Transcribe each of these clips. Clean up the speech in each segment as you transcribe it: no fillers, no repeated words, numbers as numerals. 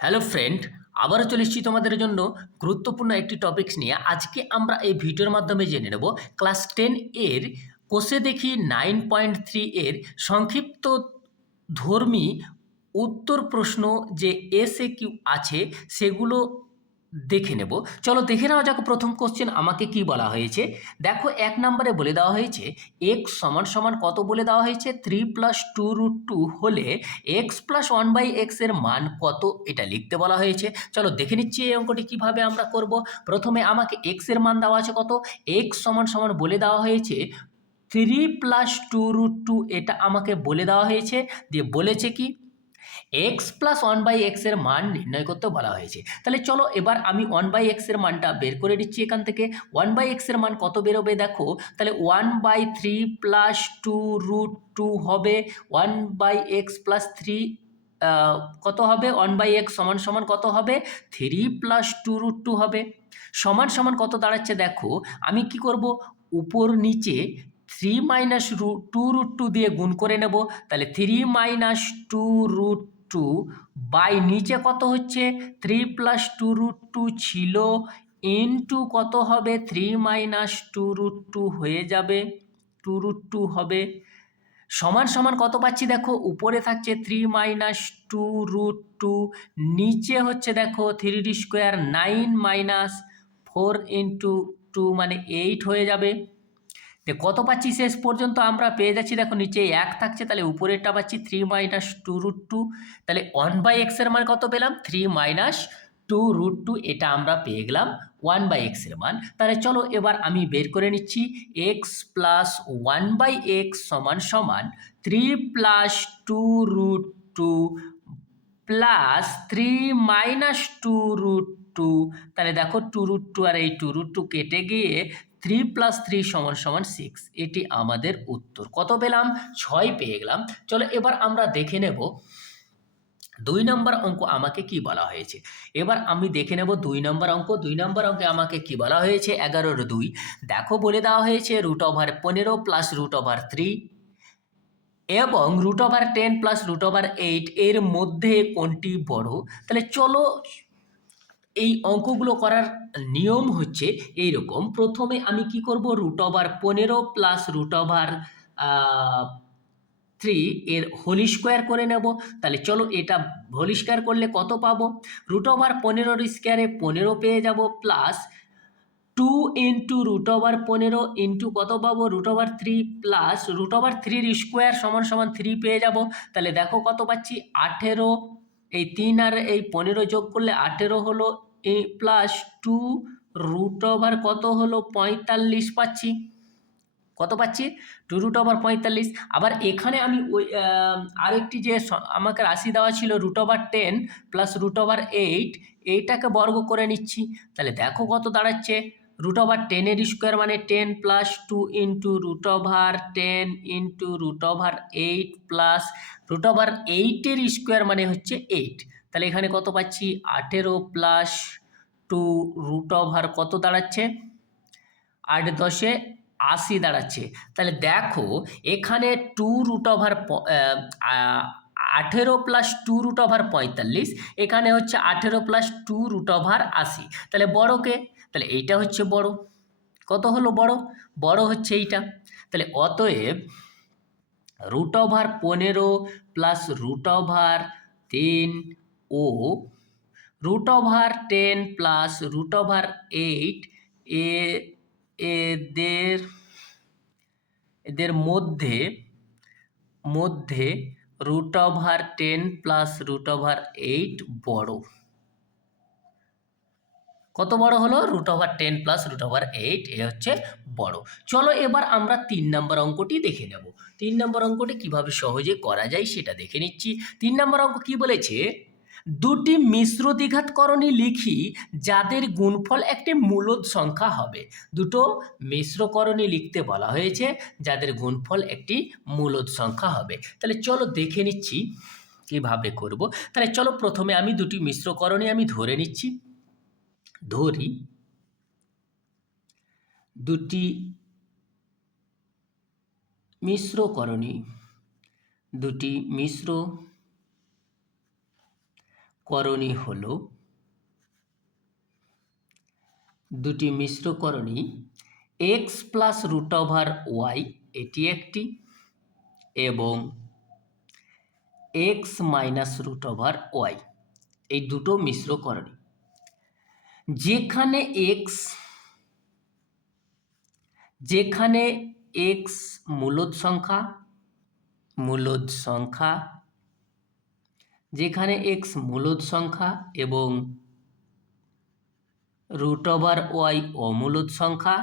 Hello friend, আবারও চলে এসেছি তোমাদের জন্য গুরুত্বপূর্ণ একটি টপিকস নিয়ে। আজকে আমরা এই ভিডিওর মাধ্যমে জেনে নেব ক্লাস 10 এর কোষে দেখি 9.3 এর সংক্ষিপ্ত ধর্মী উত্তর প্রশ্ন যে এসএ কিউ আছে সেগুলো দেখে নেব। চলো দেখে নেওয়া যাক প্রথম কোশ্চেন আমাকে কি বলা হয়েছে। দেখো, এক নম্বরে বলে দেওয়া হয়েছে এক্স সমান সমান কত বলে দেওয়া হয়েছে 3+2√2 হলে এক্স প্লাস 1/x এর মান কত, এটা লিখতে বলা হয়েছে। চলো দেখে নিচ্ছি এই অঙ্কটি কিভাবে আমরা করব। প্রথমে আমাকে এক্স এর মান দেওয়া আছে কত, এক্স সমান সমান বলে দেওয়া হয়েছে 3+2√2, এটা আমাকে বলে দেওয়া হয়েছে। দিয়ে বলেছে কি এক্স প্লাস 1/x এর মান নির্ণয় করতে বলা হয়েছে। তাহলে চলো এবার আমি 1/x এর মানটা বের করে দিচ্ছি। এখান থেকে 1/x এর মান কত বেরোবে দেখো, তাহলে 1/3+2√2 হবে 1/x+3, কত হবে 1/x সমান সমান কত হবে 3+2√2 হবে। সমান সমান কত দাঁড়াচ্ছে দেখো, আমি কি করব, উপর নিচে 3-2√2 দিয়ে গুণ করে নেব। তাহলে 3-2√2 বাই নিচে কত হচ্ছে 3+2√2 ছিল, ইনটু কত হবে 3-2√2 হয়ে যাবে, 2√2 হবে, সমান সমান কত পাচ্ছি দেখো, উপরে থাকছে 3-2√2, নিচে হচ্ছে দেখো 3d² 9-4 × 2 মানে 8 হয়ে যাবে। কত পাচ্ছি শেষ পর্যন্ত আমরা পেয়ে যাচ্ছি, দেখো নিচে 1 থাকছে, তাহলে উপরেরটা পাচ্ছি 3-2√2। তাহলে 1/x এর মান কত পেলাম 3-2√2, এটা আমরা পেয়ে গেলাম 1/x এর মান। তাহলে চলো এবার আমি বের করে নিচ্ছি x প্লাস 1/x সমান সমান 3+2√2 প্লাস 3-2√2। তাহলে দেখো 2√2 আর এই 2√2 কেটে গিয়ে 3+3 সমান সমান 6, এটি আমাদের উত্তর। কত পেলাম 6 পেয়ে গেলাম। চলো এবার আমরা দেখে নেব 2 নম্বর অঙ্ক আমাকে কি বলা হয়েছে। এবার আমি দেখে নেব 2 নম্বর অঙ্ক। 2 নম্বর অঙ্কে আমাকে কি বলা হয়েছে 11/2। দেখো বলে দেওয়া হয়েছে √15 প্লাস √3 এবং √10 প্লাস √8 এর মধ্যে কোনটি বড়। তাহলে চলো এই অঙ্কগুলো করার নিয়ম হচ্ছে এই রকম। প্রথমে আমি কি করব, √15 প্লাস √3 এর হোল স্কোয়ার করে নেব। তাহলে চলো এটা হোল স্কোয়ার করলে কত পাবো, √15 15 পেয়ে যাব, প্লাস 2 ইন্টু √15 ইন্টু কত পাবো √3 প্লাস √3 স্কোয়ার সমান সমান 3 পেয়ে যাব। তাহলে দেখো কত পাচ্ছি 18, এই 3 আর এই 15 যোগ করলে 18 হলো, এই প্লাস 2 কত হলো 45 পাচ্ছি। কত পাচ্ছি 2√45। আবার এখানে আমি ওই আরেকটি যে আমাকে রাশি দেওয়া ছিল √10 প্লাস √8, এইটাকে বর্গ করে নিচ্ছি। তাহলে দেখো কত দাঁড়াচ্ছে √10 এর স্কোয়ার মানে 10 প্লাস 2 ইন্টু √10 ইন্টু √8 প্লাস √8 এর স্কোয়ার মানে হচ্ছে 8। তাহলে এখানে কত পাচ্ছি 18 প্লাস 2 কত দাঁড়াচ্ছে 8×10 = 80 দাঁড়াচ্ছে। তাহলে দেখো এখানে 18 প্লাস 2√45, এখানে হচ্ছে 18 প্লাস 2√80। তাহলে বড়কে, তাহলে এইটা হচ্ছে বড়। কত হলো বড়, বড় হচ্ছে এইটা। তাহলে অতএব √15 প্লাস √3 ও √10 প্লাস √8 এ এদের এদের মধ্যে মধ্যে √10 প্লাস √8 বড়। কত বড় হলো √10 প্লাস √8 এ হচ্ছে বড়। চলো এবার আমরা 3 নম্বর অঙ্কটি দেখে নেব। 3 নম্বর অঙ্কটি কিভাবে সহজে করা যায় সেটা দেখে নিচ্ছি। 3 নম্বর অঙ্ক কি বলেছে, দুটি মিশ্র দ্বিঘাতকরণী লিখি যাদের গুণফল একটি মূলদ সংখ্যা হবে। দুটো মিশ্রকরণী লিখতে বলা হয়েছে যাদের গুণফল একটি মূলদ সংখ্যা হবে। তাহলে চলো দেখে নিচ্ছি কিভাবে করব। তাহলে চলো প্রথমে আমি দুটি মিশ্রকরণী আমি ধরে নিচ্ছি। ধরি দুটি মিশ্রকরণী, দুটি মিশ্র করণী হলো দুটি মিশ্র করণী x plus root over y এটি একটি এবং x minus root over y এই দুটো মিশ্র করণী। যেখানে এক্স মূলদ সংখ্যা এবং রুট ওভার ওয়াই অমূলদ সংখ্যা,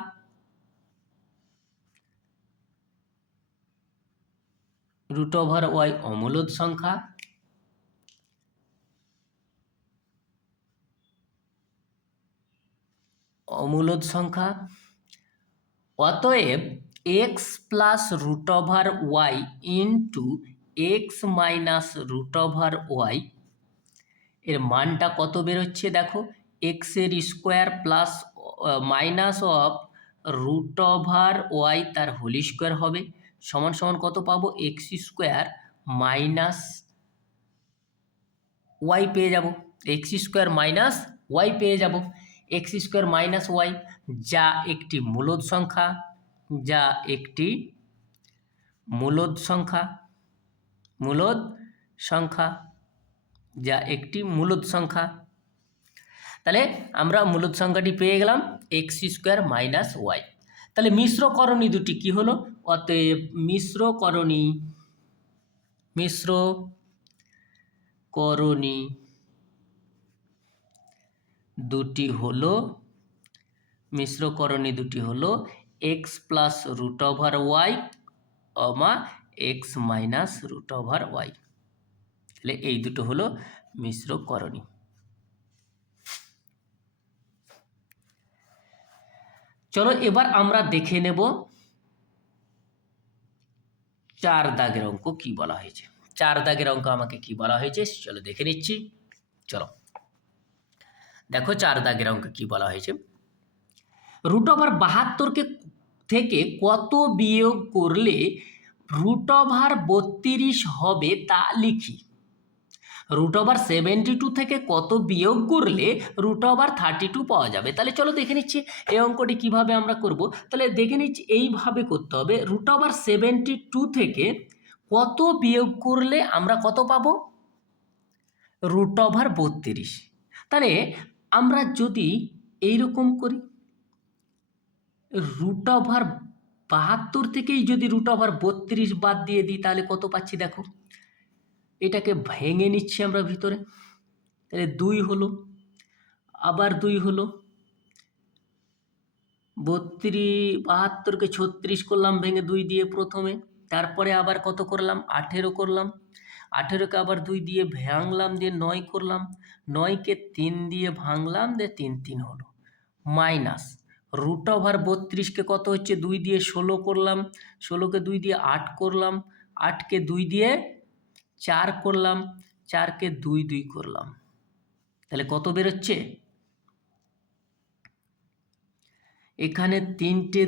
অতএব X plus root over Y into X minus root over Y এর মানটা কত বেরোচ্ছে দেখো, এক্সের square plus minus of root over Y তার হোল স্কোয়ার হবে সমান সমান কত পাবো, এক্স স্কোয়ার মাইনাস ওয়াই পেয়ে যাব, এক্স স্কোয়ার মাইনাস ওয়াই পেয়ে যাব। এক্স স্কোয়ার মাইনাস ওয়াই যা একটি মূলদ সংখ্যা, তাহলে আমরা মূলদ সংখ্যাটি পেয়ে গেলাম এক্স স্কোয়ার মাইনাস ওয়াই। তাহলে মিশ্র করণী দুটি কি হলো, অতএব মিশ্র করণী দুটি হলো X plus root over Y X minus root over Y. তাহলে এই দুটো হলো মিশ্র করণী। চলো এবার আমরা দেখে নেব 4 দাগের অঙ্ক কি বলা হয়েছে। 4 দাগের অঙ্ক আমাকে কি বলা হয়েছে চলো দেখে নিচ্ছি। চলো দেখো 4 দাগের অঙ্ক কি বলা হয়েছে, রুট ওভার 72 থেকে কত বিয়োগ করলে রুট ওভার 32 হবে তা লিখি। রুট ওভার 72 থেকে কত বিয়োগ করলে রুট ওভার 32 পাওয়া যাবে। তাহলে চলো দেখে নিচ্ছি এই অঙ্কটি কিভাবে আমরা করব। তাহলে দেখে নিচ্ছি এইভাবে করতে হবে, রুট ওভার 72 থেকে কত বিয়োগ করলে আমরা কত পাবো, রুট ওভার 32। তাহলে আমরা যদি এইরকম করি, রুট ওভার 72 থেকেই যদি রুট ওভার 32 বাদ দিয়ে দিই তাহলে কত পাচ্ছি দেখো, এটাকে ভেঙে নিচ্ছি আমরা ভিতরে, তাহলে 2 হলো, আবার 2 হলো, 72কে 36 করলাম ভেঙে 2 দিয়ে প্রথমে, তারপরে আবার কত করলাম 18 করলাম, 18কে আবার 2 দিয়ে ভাঙলাম দিয়ে 9 করলাম, 9কে 3 দিয়ে ভাঙলাম দিয়ে 3 3 হলো, মাইনাস রুট ওভার 32কে কত হচ্ছে 2 দিয়ে 16 করলাম, 16কে 2 দিয়ে 8 করলাম, 8কে 2 দিয়ে 4 করলাম, 4কে 2 2 করলাম, তাহলে কত বেরোচ্ছে, এখানে 3টে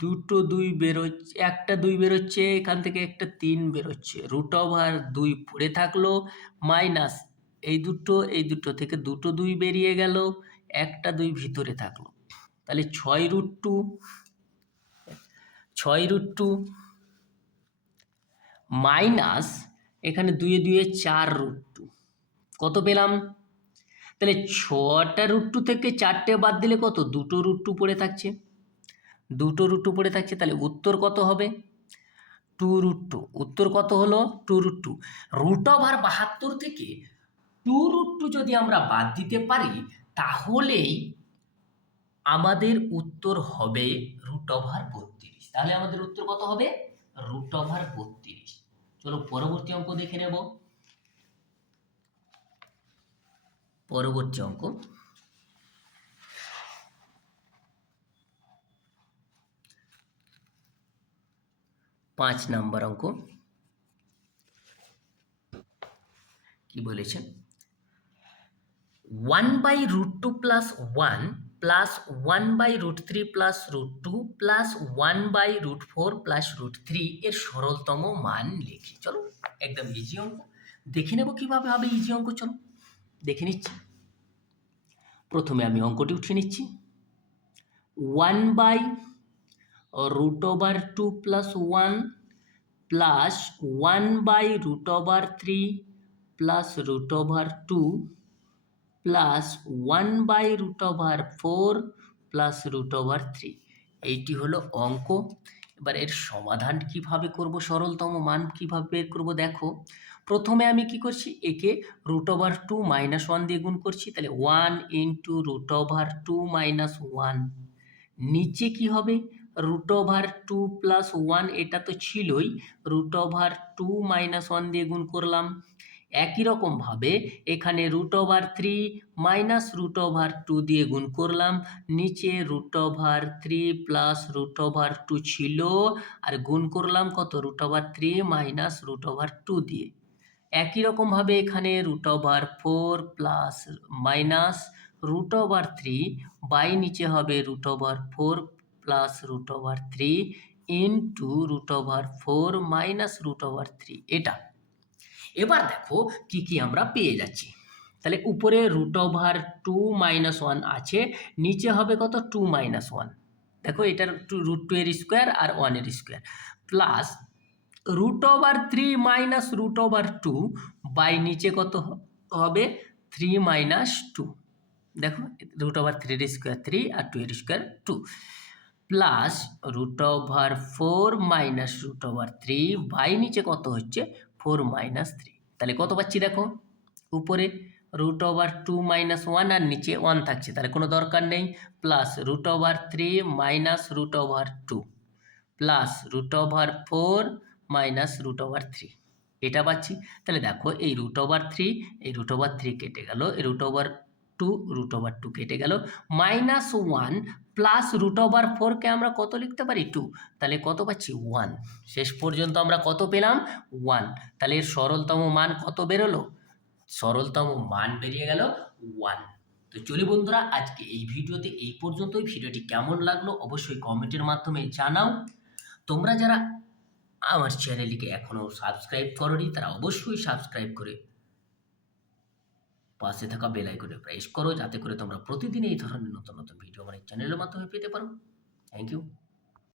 2টো 2 বেরোচ্ছে, একটা 2 বেরোচ্ছে, এখান থেকে একটা 3 বেরোচ্ছে, রুট ওভার 2 পড়ে থাকলো, মাইনাস এই দুটো থেকে 2টো 2 বেরিয়ে গেল, একটা 2 ভিতরে থাকলো, তাহলে 6√2 মাইনাস এখানে 2 এ 2 এ 4√2 কত পেলাম, তাহলে 6টা √2 থেকে 4টে বাদ দিলে কত, 2টো √2 পড়ে থাকছে, তাহলে উত্তর কত হবে 2√2। উত্তর কত হলো 2√2। রুট ওভার 72 থেকে 2√2 যদি আমরা বাদ দিতে পারি তাহলেই আমাদের উত্তর হবে রুট ওভার 32। তাহলে আমাদের উত্তর কত হবে, রুট ওভার 32। চলো পরবর্তী অঙ্ক দেখে নেব। পরবর্তী অঙ্ক, পাঁচ নাম্বার অঙ্ক কি বলেছে, 1/√2 plus 1 plus 1/√3 plus √2 plus 1/√4 plus √3 এর সরলতম মান লিখি। চলো একদম ইজি অঙ্ক দেখে নেব কিভাবে হবে ইজি অঙ্ক। চলো দেখে নিচ্ছি। প্রথমে আমি অঙ্কটি উঠিয়ে নিচ্ছি। 1/√2 plus 1 plus 1/√3 plus √2 plus 1/√4 plus √3। এইটি হলো অঙ্ক। এবার এর সমাধান কিভাবে করব, সরলতম মান কিভাবে বের করব দেখো। প্রথমে আমি কি করছি, একে √2 - 1 দিয়ে গুণ করছি, তাহলে 1 ইন্টু √2 - 1। নিচে কি হবে, √2 প্লাস 1 এটা তো ছিলই, √2 - 1 দিয়ে গুণ করলাম। একই রকমভাবে এখানে √3 মাইনাস √2 দিয়ে গুণ করলাম। নিচে √3 প্লাস √2 ছিল, আর গুণ করলাম কত, √3 মাইনাস √2 দিয়ে। একই রকমভাবে এখানে √4 প্লাস মাইনাস √3 বাই নিচে হবে √4 প্লাস √3 ইন্টু √4 মাইনাস √3 এটা। এবার দেখো কি কি আমরা পেয়ে যাচ্ছি। তাহলে উপরে √2 - 1 আছে, নিচে হবে কত, 2 - 1। দেখো এটার √2 এর স্কোয়ার আর 1 এর স্কোয়ার প্লাস √3 মাইনাস √2 বাই নিচে কত হবে, 3 - 2। দেখো √3 এর স্কোয়ার 3 আর 2 এর স্কোয়ার 2 প্লাস √4 মাইনাস √3 বাই নিচে কত হচ্ছে, 4 - 3। তাহলে কত পাচ্ছি দেখো, উপরে √2 - 1 আর নিচে 1 থাকছে, তাহলে কোনো দরকার নেই, প্লাস √3 মাইনাস √2 প্লাস √4 মাইনাস √3 এটা পাচ্ছি। তাহলে দেখো এই √3 এই √3 কেটে গেল, এই √2 কেটে গেল, -1 প্লাস √4কে আমরা কত লিখতে পারি, 2। তাহলে কত পাচ্ছি, 1। শেষ পর্যন্ত আমরা কত পেলাম, 1। তাহলে এর সরলতম মান কত বেরোলো, সরলতম মান বেরিয়ে গেল 1। তো চলি বন্ধুরা, আজকে এই ভিডিওতে এই পর্যন্তই। ভিডিওটি কেমন লাগলো অবশ্যই কমেন্টের মাধ্যমে জানাও। তোমরা যারা আমার চ্যানেলটিকে এখনও সাবস্ক্রাইব করোনি তারা অবশ্যই সাবস্ক্রাইব করে পাশে থাকা বেল আইকনে প্রেস করো, যাতে করে তোমরা প্রতিদিন এই ধরনের নতুন নতুন ভিডিও আমার এই চ্যানেলের মাধ্যমে পেতে পারো। Thank you.